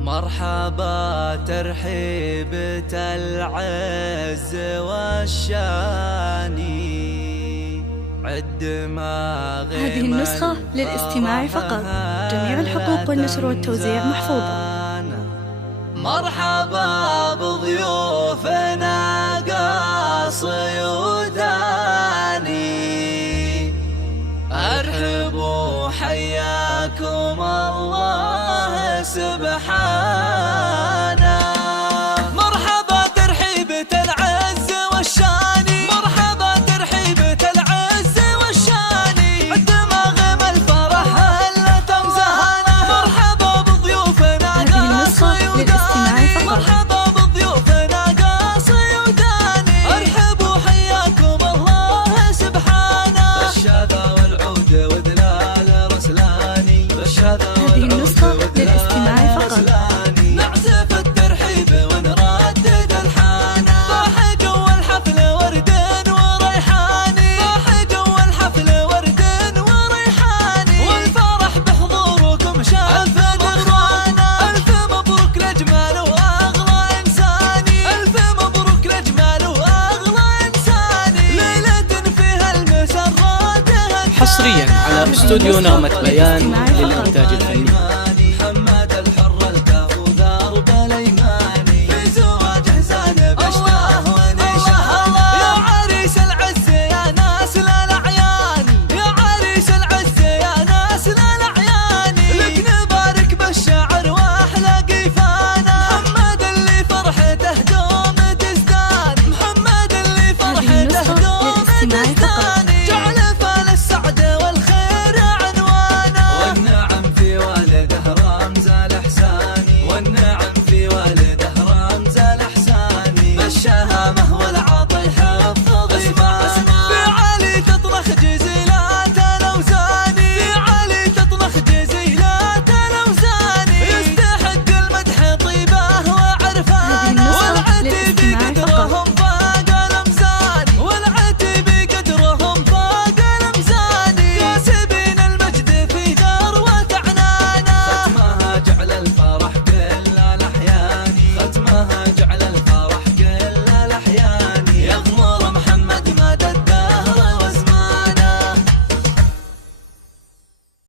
مرحبا ترحيبة العز والشاني عد ما هذه النسخة للاستماع فقط. جميع الحقوق والنشر والتوزيع محفوظة. مرحبا بضيوفنا قاصي وداني، ارحبوا حياكم الله سبحانه. مرحبا ترحيبة العز والشاني، مرحبا ترحيبة العز والشاني، الدماغ الفرح هلت امزانا. مرحبا بضيوفنا قاصي وداني، مرحبا بضيوفنا قاصي وداني، ارحبوا حياكم الله سبحانه. بالشذا والعود ودلال رسلاني، بالشذا هذه النسخة للاستماع فقط. نعزف الترحيب ونردد الحانة، صاح جوا الحفل ورد وريحاني، صاح جوا الحفل ورد وريحاني، والفرح بحضوركم شاف دخانة. ألف مبروك لأجمل وأغلى إنساني، ألف مبروك لأجمل وأغلى إنساني، ليلة فيها المسرات حصريا على استوديو نغمة بيان للإنتاج الفني.